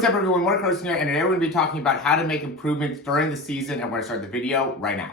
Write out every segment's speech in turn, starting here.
Hey, what's up everyone, Morey Croson here, and today we're going to be talking about how to make improvements during the season, and we're going to start the video right now.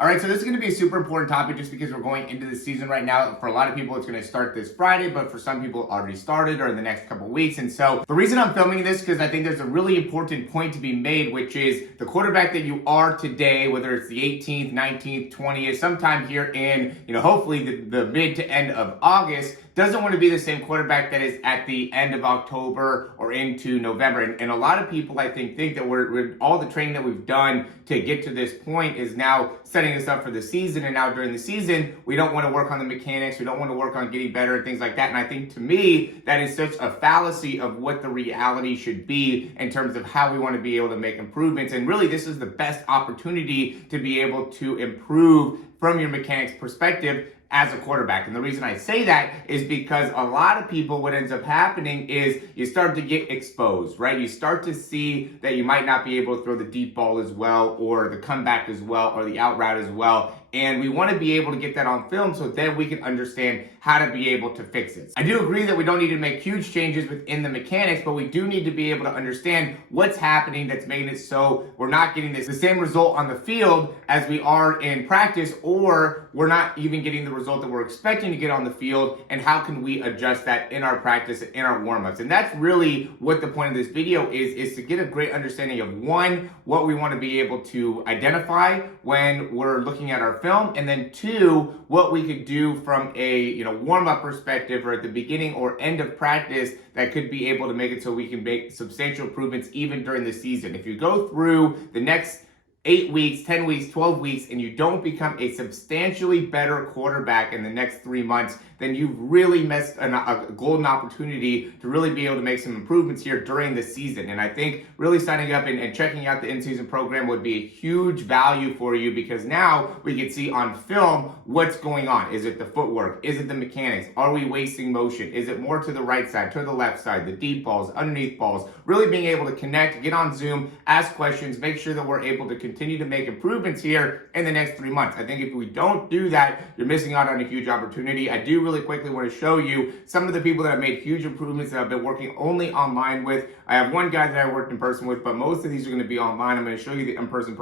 Alright, so this is going to be a super important topic just because we're going into the season right now. For a lot of people, it's going to start this Friday, but for some people, it already started or in the next couple weeks. And so the reason I'm filming this is because I think there's a really important point to be made, which is the quarterback that you are today, whether it's the 18th, 19th, 20th, sometime here in, hopefully the mid to end of August, doesn't want to be the same quarterback that is at the end of October or into November. And a lot of people, I think that we're all the training that we've done to get to this point is now setting us up for the season. And now during the season, we don't want to work on the mechanics. We don't want to work on getting better and things like that. And I think to me, that is such a fallacy of what the reality should be in terms of how we want to be able to make improvements. And really, this is the best opportunity to be able to improve from your mechanics perspective as a quarterback. And the reason I say that is because a lot of people, what ends up happening is you start to get exposed, right? You start to see that you might not be able to throw the deep ball as well, or the comeback as well, or the out route as well. And we want to be able to get that on film so then we can understand how to be able to fix it. I do agree that we don't need to make huge changes within the mechanics, but we do need to be able to understand what's happening that's making it so we're not getting the same result on the field as we are in practice, or we're not even getting the result that we're expecting to get on the field, and how can we adjust that in our practice, in our warm-ups. And that's really what the point of this video is to get a great understanding of, one, what we want to be able to identify when we're looking at our film, and then two, what we could do from a warm-up perspective or at the beginning or end of practice that could be able to make it so we can make substantial improvements even during the season. If you go through the next 8 weeks, 10 weeks, 12 weeks, and you don't become a substantially better quarterback in the next 3 months, then you've really missed a golden opportunity to really be able to make some improvements here during the season. And I think really signing up and checking out the in-season program would be a huge value for you, because now we can see on film what's going on. Is it the footwork? Is it the mechanics? Are we wasting motion? Is it more to the right side, to the left side, the deep balls, underneath balls? Really being able to connect, get on Zoom, ask questions, make sure that we're able to continue to make improvements here in the next 3 months. I think if we don't do that, you're missing out on a huge opportunity. I do really quickly want to show you some of the people that have made huge improvements that I've been working only online with. I have one guy that I worked in person with, but most of these are going to be online. I'm going to show you the in-person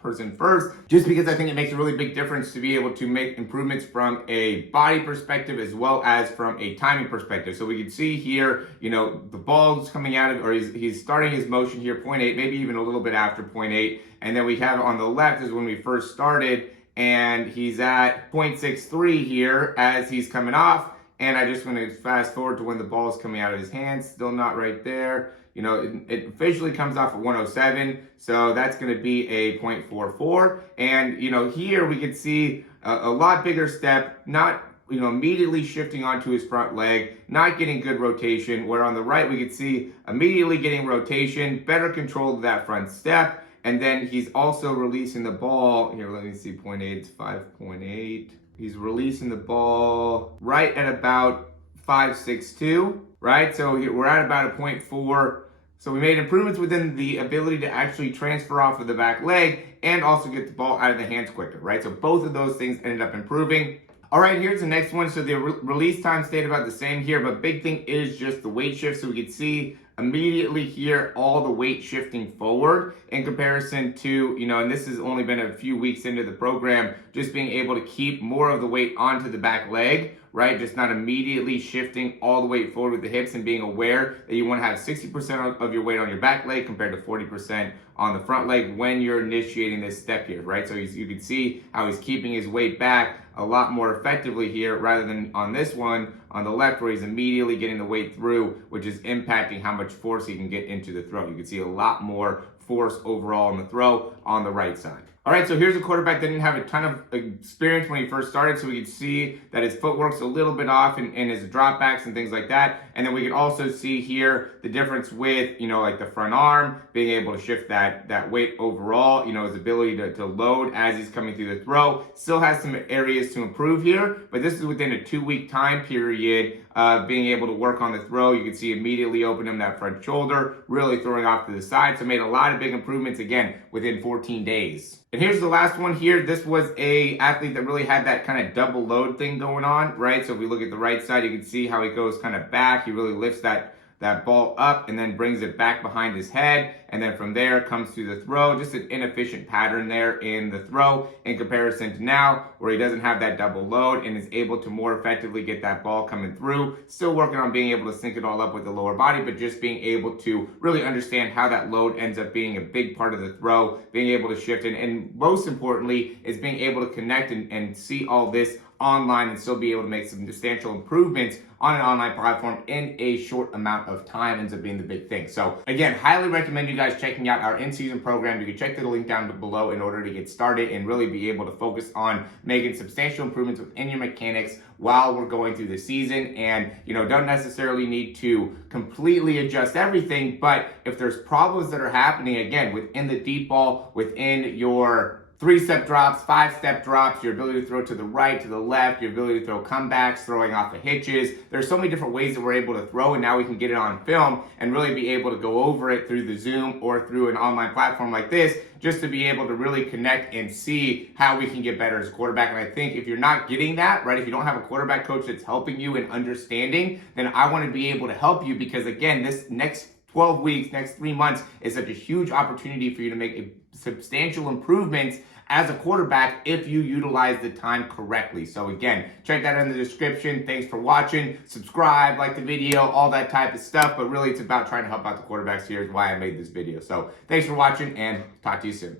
person first, just because I think it makes a really big difference to be able to make improvements from a body perspective as well as from a timing perspective. So we can see here, the ball's coming out of, or he's starting his motion here, 0.8, maybe even a little bit after 0.8. And then we have on the left is when we first started, and he's at 0.63 here as he's coming off. And I just want to fast forward to when the ball is coming out of his hands, still not right there. It officially comes off at 107, so that's going to be a 0.44. And, here we can see a lot bigger step, not, immediately shifting onto his front leg, not getting good rotation, where on the right we could see immediately getting rotation, better control of that front step. And then he's also releasing the ball. Here, let me see, 0.8, it's 5.8. He's releasing the ball right at about 5.62, right? So we're at about a 0.4. So we made improvements within the ability to actually transfer off of the back leg and also get the ball out of the hands quicker, right? So both of those things ended up improving. All right, here's the next one. So the release time stayed about the same here, but big thing is just the weight shift. So we can see immediately here all the weight shifting forward in comparison to, and this has only been a few weeks into the program, just being able to keep more of the weight onto the back leg, right? Just not immediately shifting all the weight forward with the hips, and being aware that you want to have 60% of your weight on your back leg compared to 40% on the front leg when you're initiating this step here, right? So you can see how he's keeping his weight back a lot more effectively here, rather than on this one on the left where he's immediately getting the weight through, which is impacting how much force he can get into the throw. You can see a lot more force overall in the throw on the right side. All right, so here's a quarterback that didn't have a ton of experience when he first started, so we could see that his footwork's a little bit off in his dropbacks and things like that. And then we can also see here the difference with, like the front arm, being able to shift that weight overall, his ability to load as he's coming through the throw. Still has some areas to improve here, but this is within a 2-week time period of being able to work on the throw. You can see immediately open him that front shoulder, really throwing off to the side. So made a lot of big improvements, again, within 14 days. And here's the last one here. This was a athlete that really had that kind of double load thing going on, right? So if we look at the right side, you can see how he goes kind of back. He really lifts that ball up and then brings it back behind his head. And then from there comes to the throw. Just an inefficient pattern there in the throw in comparison to now where he doesn't have that double load and is able to more effectively get that ball coming through. Still working on being able to sync it all up with the lower body, but just being able to really understand how that load ends up being a big part of the throw, being able to shift it, and most importantly is being able to connect and see all this online and still be able to make some substantial improvements on an online platform in a short amount of time ends up being the big thing. So again, highly recommend you guys checking out our in-season program. You can check the link down below in order to get started and really be able to focus on making substantial improvements within your mechanics while we're going through the season. And don't necessarily need to completely adjust everything, but if there's problems that are happening, again, within the deep ball, within your 3-step drops, 5-step drops, your ability to throw to the right, to the left, your ability to throw comebacks, throwing off the hitches. There's so many different ways that we're able to throw, and now we can get it on film and really be able to go over it through the Zoom or through an online platform like this, just to be able to really connect and see how we can get better as a quarterback. And I think if you're not getting that, right, if you don't have a quarterback coach that's helping you in understanding, then I want to be able to help you because, again, this next 12 weeks, next 3 months is such a huge opportunity for you to make a substantial improvements as a quarterback if you utilize the time correctly. So again, check that in the description. Thanks for watching. Subscribe, like the video, all that type of stuff. But really, it's about trying to help out the quarterbacks here is why I made this video. So thanks for watching and talk to you soon.